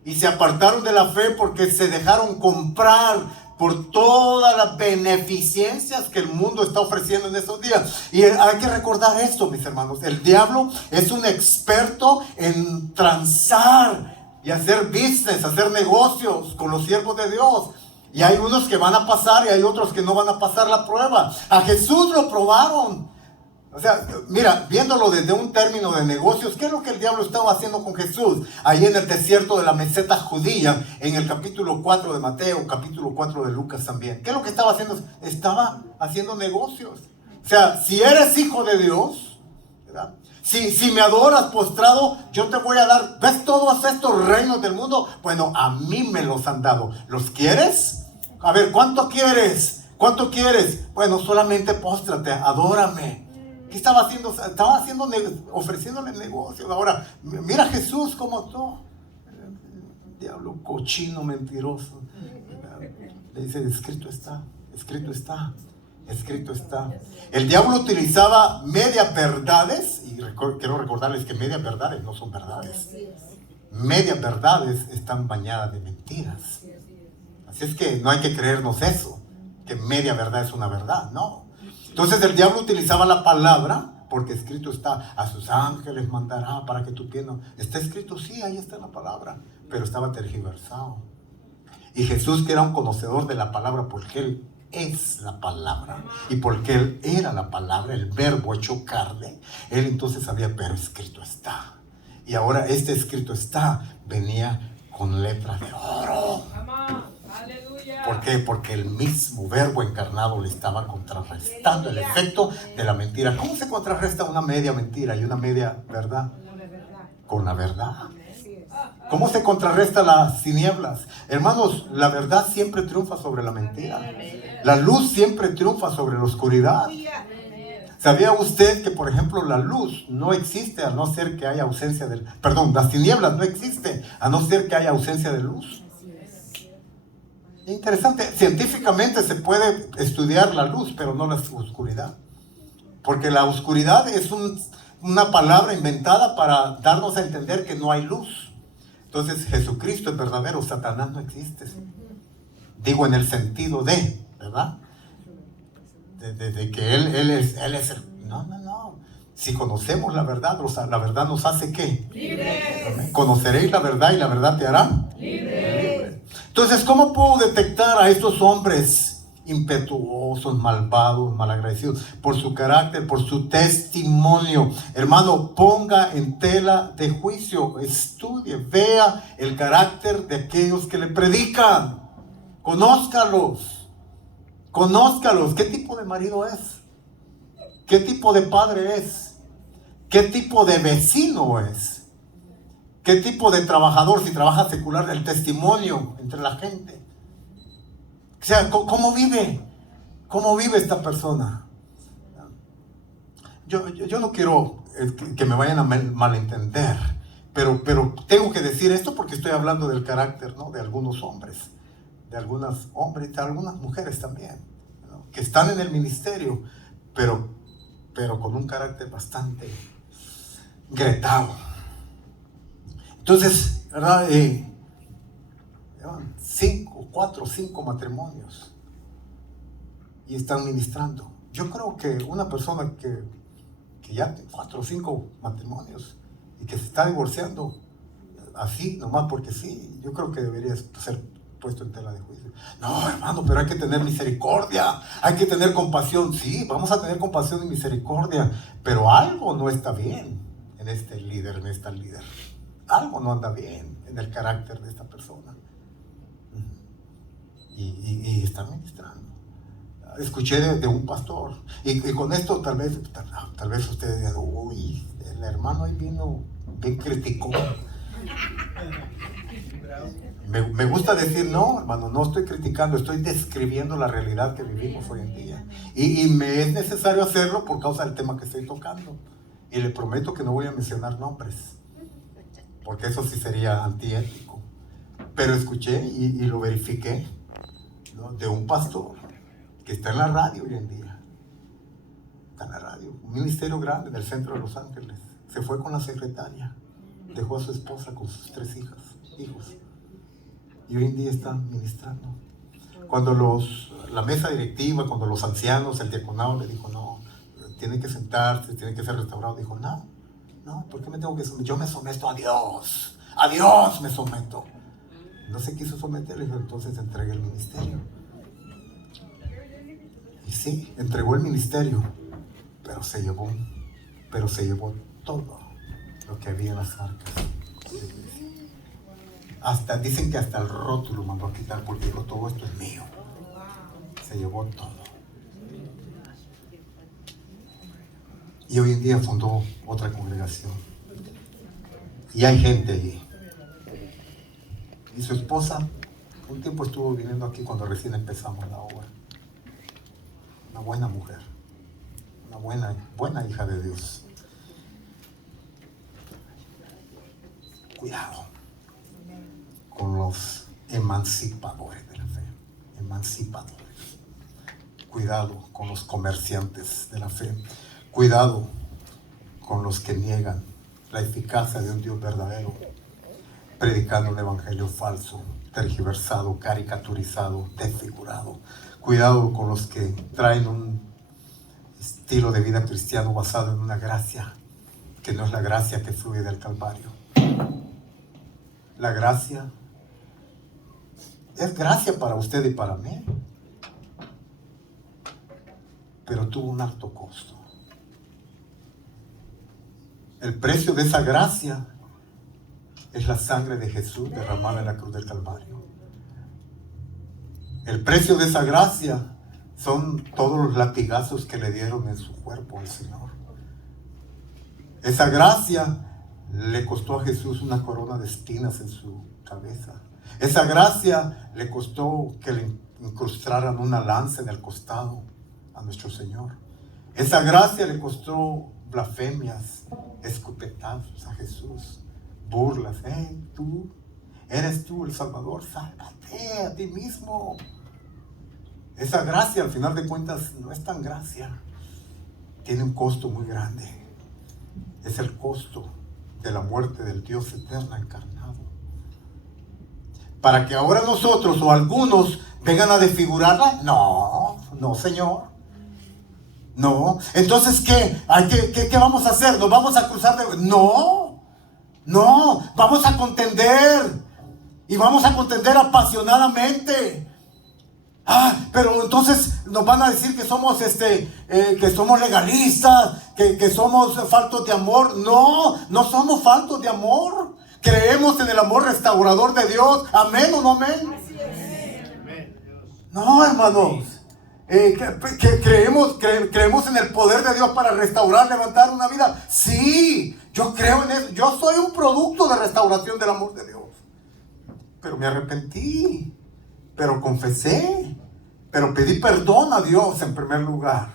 Y se apartaron de la fe porque se dejaron comprar por todas las beneficencias que el mundo está ofreciendo en estos días. Y hay que recordar esto, mis hermanos. El diablo es un experto en transar y hacer business, hacer negocios con los siervos de Dios. Y hay unos que van a pasar y hay otros que no van a pasar la prueba. A Jesús lo probaron. O sea, mira, viéndolo desde un término de negocios, ¿qué es lo que el diablo estaba haciendo con Jesús? Ahí en el desierto de la meseta judía, en el capítulo 4 de Mateo, capítulo 4 de Lucas también. ¿Qué es lo que estaba haciendo? Estaba haciendo negocios. O sea, si eres hijo de Dios, ¿verdad? Si me adoras postrado, yo te voy a dar, ¿ves todos estos reinos del mundo? Bueno, a mí me los han dado. ¿Los quieres? A ver, ¿cuánto quieres? ¿Cuánto quieres? Bueno, solamente póstrate, adórame. ¿Qué estaba haciendo? Estaba ofreciéndole negocios. Ahora, mira a Jesús como tú. Diablo cochino, mentiroso. Le dice, escrito está, escrito está, escrito está. El diablo utilizaba medias verdades, y quiero recordarles que medias verdades no son verdades. Medias verdades están bañadas de mentiras. Así es que no hay que creernos eso, que media verdad es una verdad, no. Entonces el diablo utilizaba la palabra, porque escrito está, a sus ángeles mandará para que tu pie no... Está escrito, sí, ahí está la palabra, pero estaba tergiversado. Y Jesús, que era un conocedor de la palabra, porque Él es la palabra, y porque Él era la palabra, el verbo hecho carne, Él entonces sabía, pero escrito está. Y ahora este escrito está, venía con letra de oro. ¿Por qué? Porque el mismo verbo encarnado le estaba contrarrestando el efecto de la mentira. ¿Cómo se contrarresta una media mentira y una media verdad? Con la verdad. ¿Cómo se contrarresta las tinieblas? Hermanos, la verdad siempre triunfa sobre la mentira. La luz siempre triunfa sobre la oscuridad. ¿Sabía usted que, por ejemplo, la luz no existe a no ser que haya ausencia de... Perdón, las tinieblas no existen a no ser que haya ausencia de luz? Interesante, científicamente se puede estudiar la luz, pero no la oscuridad. Porque la oscuridad es una palabra inventada para darnos a entender que no hay luz. Entonces Jesucristo es verdadero, Satanás no existe. Digo en el sentido de, ¿verdad? de que él es el... No. Si conocemos la verdad nos hace ¿qué? Libres. Conoceréis la verdad y la verdad te hará libre. Entonces, ¿cómo puedo detectar a estos hombres impetuosos, malvados, malagradecidos? Por su carácter, por su testimonio. Hermano, ponga en tela de juicio, estudie, vea el carácter de aquellos que le predican. Conózcalos. ¿Qué tipo de marido es? ¿Qué tipo de padre es? ¿Qué tipo de vecino es? ¿Qué tipo de trabajador? Si trabaja secular, el testimonio entre la gente. O sea, ¿cómo vive? ¿Cómo vive esta persona? Yo no quiero que me vayan a malentender, pero tengo que decir esto porque estoy hablando del carácter, ¿no? De algunos hombres, de algunos hombres y de algunas mujeres también, ¿no? Que están en el ministerio, pero con un carácter bastante gritado. Entonces, ¿verdad? Llevan 4 o 5 matrimonios y están ministrando. Yo creo que una persona que ya tiene 4 o 5 matrimonios y que se está divorciando así, nomás porque sí, yo creo que debería ser puesto en tela de juicio. No, hermano, pero hay que tener misericordia, hay que tener compasión. Sí, vamos a tener compasión y misericordia, pero algo no está bien en este líder, en esta líder. Algo no anda bien en el carácter de esta persona. Y está ministrando. Escuché de un pastor, y con esto tal vez ustedes digan, uy, el hermano ahí vino bien criticó. Me gusta decir, no, hermano, no estoy criticando, estoy describiendo la realidad que vivimos hoy en día. Y me es necesario hacerlo por causa del tema que estoy tocando. Y le prometo que no voy a mencionar nombres, porque eso sí sería antiético. Pero escuché y lo verifiqué, ¿no? De un pastor que está en la radio hoy en día. Está en la radio, un ministerio grande en el centro de Los Ángeles. Se fue con la secretaria, dejó a su esposa con sus 3 hijos. Y hoy en día están ministrando. Cuando la mesa directiva, cuando los ancianos, el diaconado le dijo, no, tiene que sentarse, tiene que ser restaurado, dijo, no, ¿por qué me tengo que someter? Yo me someto a Dios me someto. No se quiso someter, entonces entregué el ministerio. Y sí, entregó el ministerio, pero se llevó todo lo que había en las arcas. Dicen que hasta el rótulo mandó a quitar porque dijo, todo esto es mío. Se llevó todo. Y hoy en día fundó otra congregación. Y hay gente allí. Y su esposa, un tiempo estuvo viniendo aquí cuando recién empezamos la obra. Una buena mujer. Una buena hija de Dios. Cuidado con los emancipadores de la fe. Emancipadores. Cuidado con los comerciantes de la fe. Cuidado con los que niegan la eficacia de un Dios verdadero, predicando un evangelio falso, tergiversado, caricaturizado, desfigurado. Cuidado con los que traen un estilo de vida cristiano basado en una gracia que no es la gracia que fluye del Calvario. La gracia es gracia para usted y para mí, pero tuvo un alto costo. El precio de esa gracia es la sangre de Jesús derramada en la cruz del Calvario. El precio de esa gracia son todos los latigazos que le dieron en su cuerpo al Señor. Esa gracia le costó a Jesús una corona de espinas en su cabeza. Esa gracia le costó que le incrustaran una lanza en el costado a nuestro Señor. Esa gracia le costó blasfemias, escupetazos a Jesús, burlas. ¿Eres tú el Salvador? Sálvate a ti mismo. Esa gracia, al final de cuentas, no es tan gracia. Tiene un costo muy grande. Es el costo de la muerte del Dios eterno encarnado. Para que ahora nosotros o algunos vengan a desfigurarla. No, Señor. No. Entonces, ¿qué vamos a hacer? ¿Nos vamos a cruzar de...? No, vamos a contender. Y vamos a contender apasionadamente. Pero entonces nos van a decir que somos que somos legalistas, que somos faltos de amor. No somos faltos de amor. Creemos en el amor restaurador de Dios. ¿Amén o no amén? No, hermanos. Creemos en el poder de Dios para restaurar, levantar una vida. Sí, yo creo en eso. Yo soy un producto de restauración del amor de Dios. Pero me arrepentí, pero confesé, pero pedí perdón a Dios en primer lugar.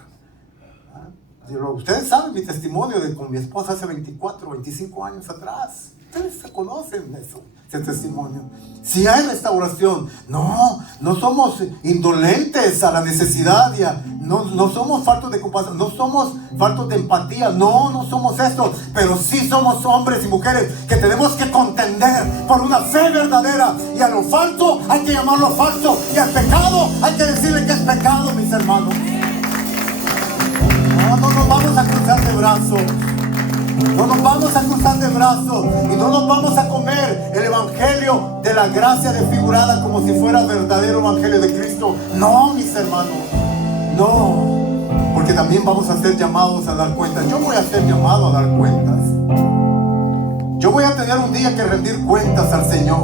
Ustedes saben mi testimonio con mi esposa hace 25 años atrás. Ustedes se conocen ese testimonio. Si hay restauración, no somos indolentes a la necesidad, no somos faltos de compasión, no somos faltos de empatía, no somos eso, pero sí somos hombres y mujeres que tenemos que contender por una fe verdadera, y a lo falso hay que llamarlo falso, y al pecado hay que decirle que es pecado, mis hermanos. No nos vamos a cruzar de brazos. No nos vamos a cruzar de brazos y no nos vamos a comer el evangelio de la gracia desfigurada como si fuera el verdadero evangelio de Cristo. No, mis hermanos, no, porque también vamos a ser llamados a dar cuentas. Yo voy a ser llamado a dar cuentas. Yo voy a tener un día que rendir cuentas al Señor.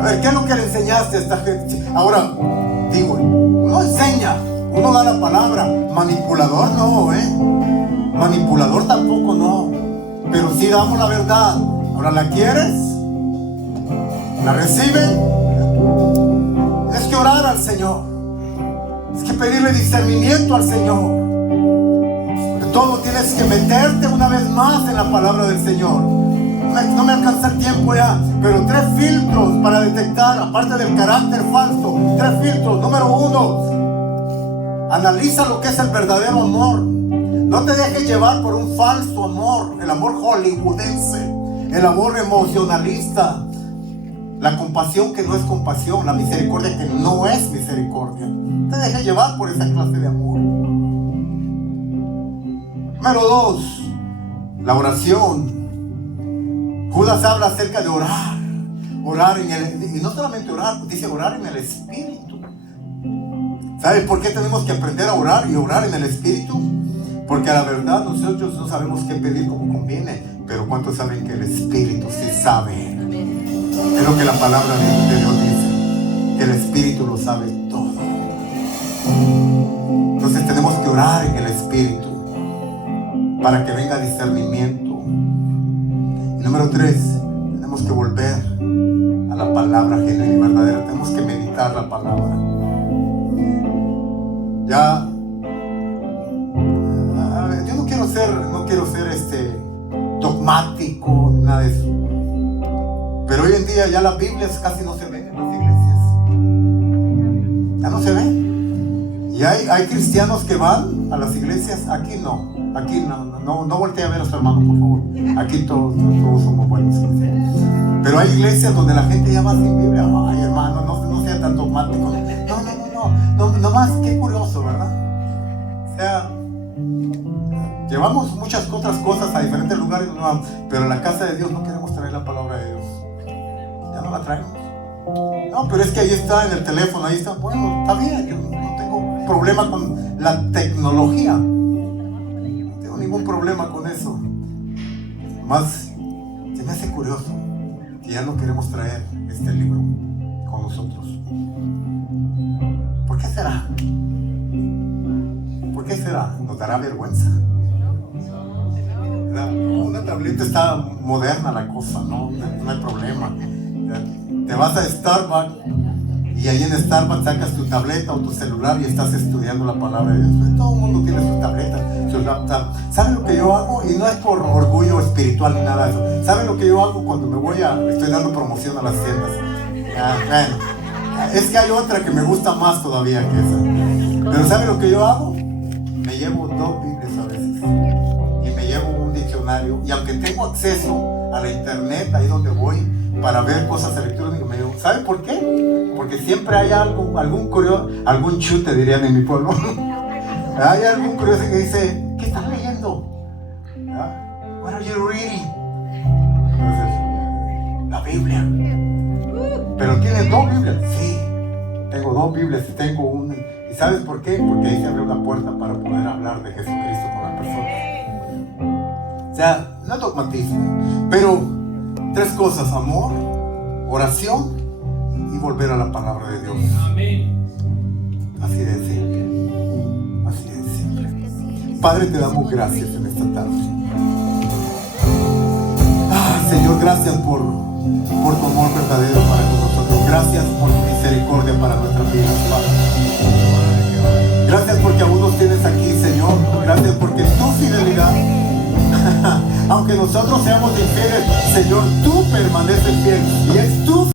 A ver, ¿qué es lo que le enseñaste a esta gente? Ahora, digo, uno enseña, uno da la palabra. Manipulador no, manipulador tampoco no, pero sí damos la verdad. Ahora, ¿la quieres? ¿La reciben? Es que orar al Señor, es que pedirle discernimiento al Señor. Sobre todo tienes que meterte una vez más en la palabra del Señor. No me alcanza el tiempo ya, pero 3 filtros para detectar, aparte del carácter falso. 3 filtros. Número 1, analiza lo que es el verdadero amor. No te dejes llevar por un falso amor, el amor hollywoodense, el amor emocionalista, la compasión que no es compasión, la misericordia que no es misericordia. No te dejes llevar por esa clase de amor. Número 2, la oración. Judas habla acerca de orar y no solamente orar, dice orar en el Espíritu. ¿Sabes por qué tenemos que aprender a orar y orar en el Espíritu? Porque a la verdad nosotros no sabemos qué pedir como conviene, pero ¿cuántos saben que el Espíritu sí sabe? Es lo que la palabra de Dios dice, que el Espíritu lo sabe todo. Entonces tenemos que orar en el Espíritu para que venga discernimiento. Y número 3, tenemos que volver a la palabra genuina y verdadera. Tenemos que meditar la palabra. Ya, yo no quiero ser dogmático, nada de eso. Pero hoy en día ya las Biblias casi no se ven en las iglesias. Ya no se ven. Y hay cristianos que van a las iglesias. Aquí no voltee a ver a su hermano, por favor. Aquí todos somos buenos. Pero hay iglesias donde la gente ya va sin Biblia. Ay, hermano, no sea tan dogmático. No más, qué curioso, ¿verdad? O sea, llevamos muchas otras cosas a diferentes lugares, pero en la casa de Dios no queremos traer la palabra de Dios. Ya no la traemos. No, pero es que ahí está en el teléfono, ahí está. Bueno, está bien, yo no tengo problema con la tecnología. No tengo ningún problema con eso. Más, se me hace curioso que ya no queremos traer este libro con nosotros. ¿Por qué será? ¿Por qué será? ¿Nos dará vergüenza? Una tableta está moderna la cosa, no hay problema. Te vas a Starbucks y ahí en Starbucks sacas tu tableta o tu celular y estás estudiando la palabra de Dios. Todo el mundo tiene su tableta, su laptop. ¿Saben lo que yo hago? Y no es por orgullo espiritual ni nada de eso. ¿Saben lo que yo hago cuando estoy dando promoción a las tiendas? Bueno, es que hay otra que me gusta más todavía que esa. Pero ¿saben lo que yo hago? Me llevo 2 Biblias a veces y me llevo un diccionario, y aunque tengo acceso a la internet ahí donde voy para ver cosas electrónicas, me llevo. ¿Saben por qué? Porque siempre hay algún chute, dirían en mi pueblo. Hay algún curioso que dice, ¿qué estás leyendo? What are you reading? Entonces, la Biblia. ¿Pero tienes dos Biblias? Sí, tengo dos Biblias y tengo una. ¿Y sabes por qué? Porque ahí se abre una puerta para poder hablar de Jesucristo con las personas. O sea, no es dogmatismo, pero tres cosas: amor, oración y volver a la palabra de Dios. Así de simple. Así de simple. Padre, te damos gracias en esta tarde. Señor, gracias por tu amor verdadero para con nosotros. Gracias por tu misericordia para nuestras vidas, Padre. Gracias porque aún nos tienes aquí, Señor. Gracias porque tu fidelidad, aunque nosotros seamos infieles, Señor, tú permaneces fiel y es tu